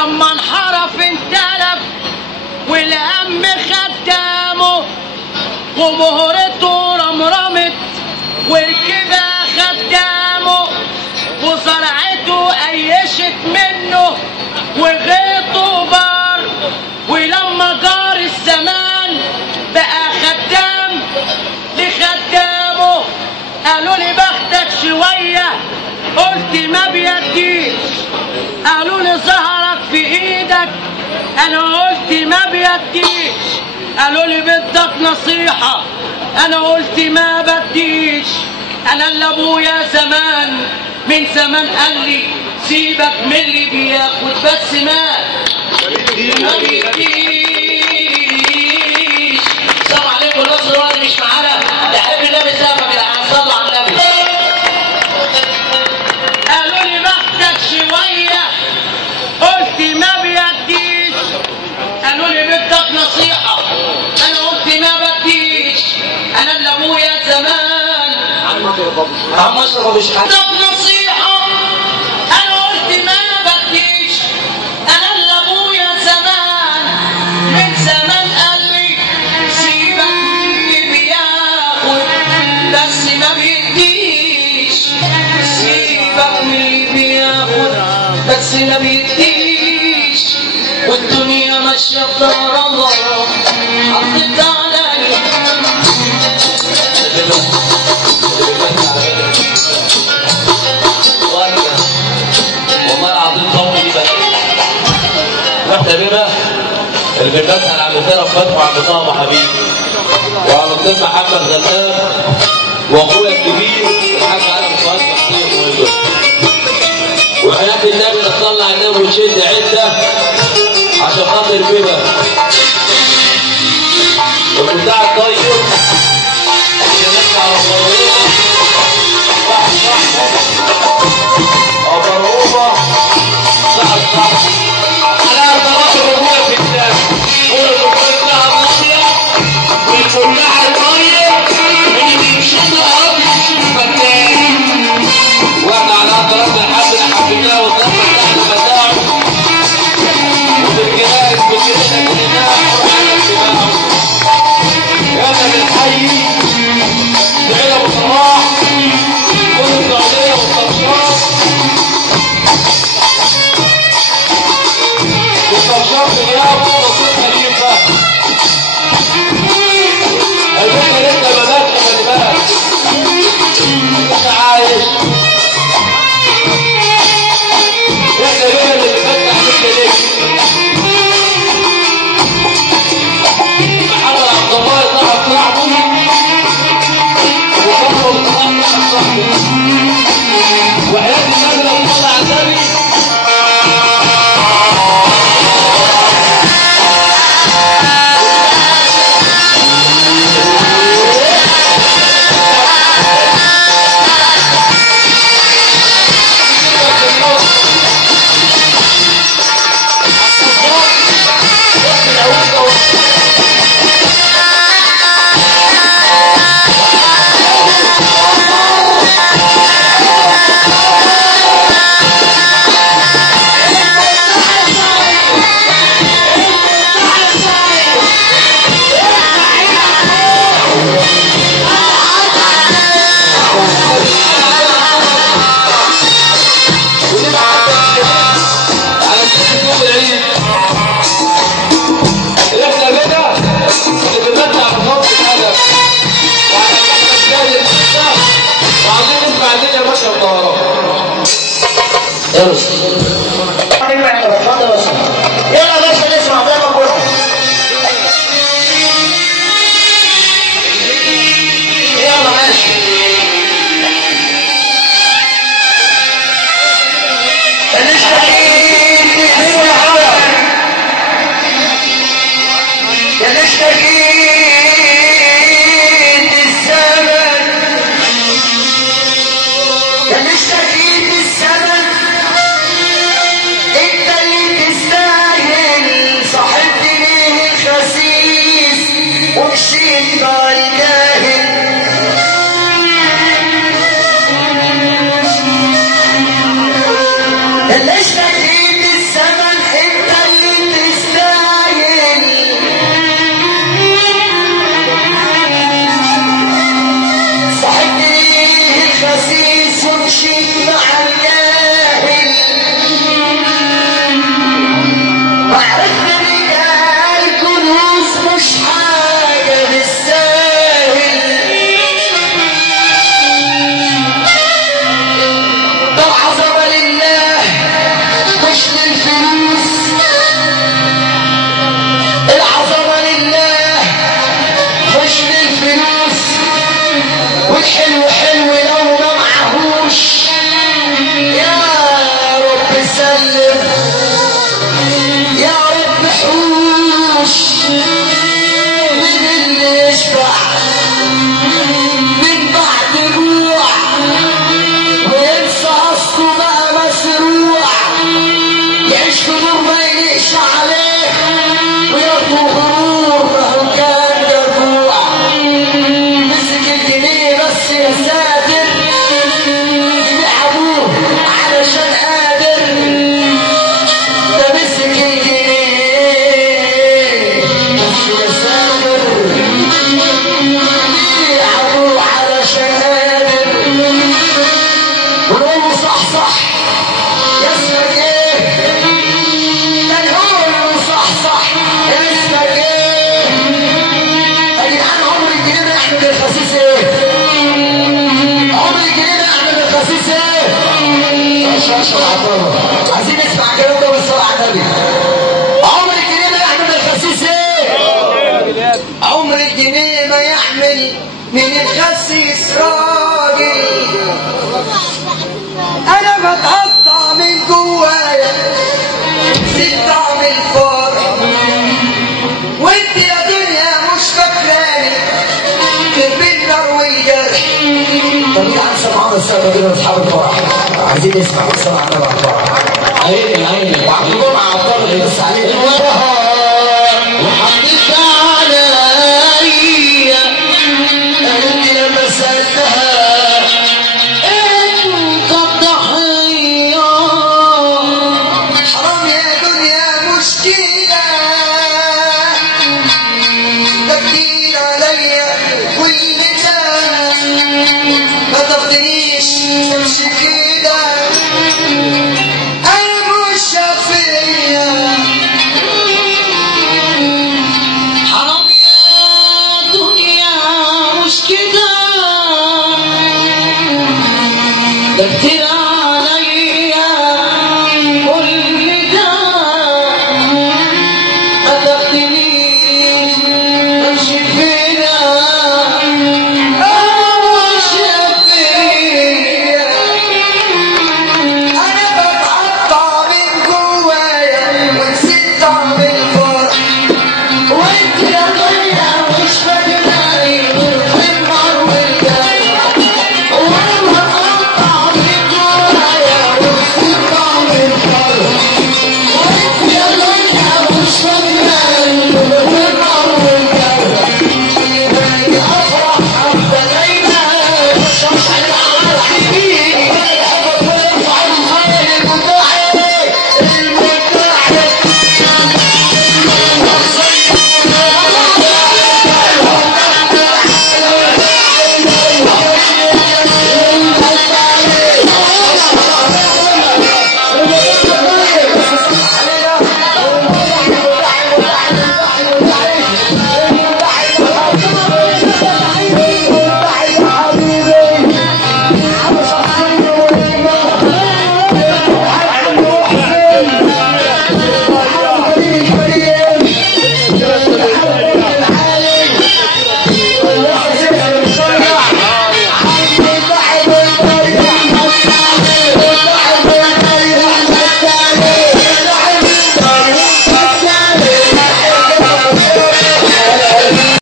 لما انحرف انتلف والهم خدامه ومهرته رمرمت والكبا خدامه وزرعته قيشت منه وغيطه بار. ولما جار الزمان بقى خدام لخدامه قالوا لي بختك شويه قلت ما بيديش. قالوا لي ظهرك في ايدك انا قلت ما بيديش. قالوا لي بدك نصيحه انا قلت ما بديش. انا اللي ابويا زمان من زمان قال لي سيبك من اللي بياخد بس ما بيديش. السلام عليكم. الناس دلوقتي مش معانا تحب النبي سافر يا صلوا على النبي. قالوا لي بختك شويه قلت ما بيديش. قالوا لي بدك نصيحه انا قلت ما بديش. انا اللي ابويا زمان عم اشرب ابو شحاته بدك نصيحه انا قلت ما بديش. انا اللي ابويا زمان من زمان قال لي سيبك من اللي بياخد بس ما بيديش. سيبك من اللي بياخد بس ما بيديش. والدنيا ماشيه بدار الله حطيت علي والله العظيم ضوء دي بقى واحده بيبقى اللي بيمثل عم سيرة فتحي وعم طه ابو حبيب وعم الدكتور محمد غلاب واخويا الكبير الحاج علي فؤاد محسين وولده. وحياه النبي نصلي على النبي ونشد عده عشان خاطر بيبقى والبتاع الطيب اللي نطلع على الضروره واحد صاحبه أبروبة صعب على أرض الرجولة في الناس قولوا كلها مصية والفلاح المية اللي بيمشينا أرض يشوف فتان. واحنا على أرض الحمد الحمد لله والطرف بتاعنا متاعه وبالجهاز بكده كلنا وعلى اتباعه يانا بالحي بعيلة وصلاح كل السعودية والطرشات والطرشات اليوم ونصير خليفة البيت لسه مبادئ خلي بالك لسه عايش. احنا بينا اللي بنفتح مثل ليك محمد عبد الله صاحب صاحبه وصاحبه صاحب صاحبه وحياة النبي لو صلى على النبي الخسيس ايه؟ عايزين نسمع كلام ده بالصلاة على النبي. عمر الجنيه ما يحمل الخسيس ايه؟ عمر الجنيه ما يحمل من الخسيس راجل. انا بتقطع من جوايا في طعم الفرح، وانت يا دنيا مش فاكراني في النار والجرح. طب مين عم سمعونا السنة دي واصحاب الفرح؟ عايزين نسمع الصلاة على الفرح. عيني وعبد الجمعة عطار اللي بس عليه وحطيت عليا قلبي لما سألتها انت الضحية. حرام يا دنيا مش كده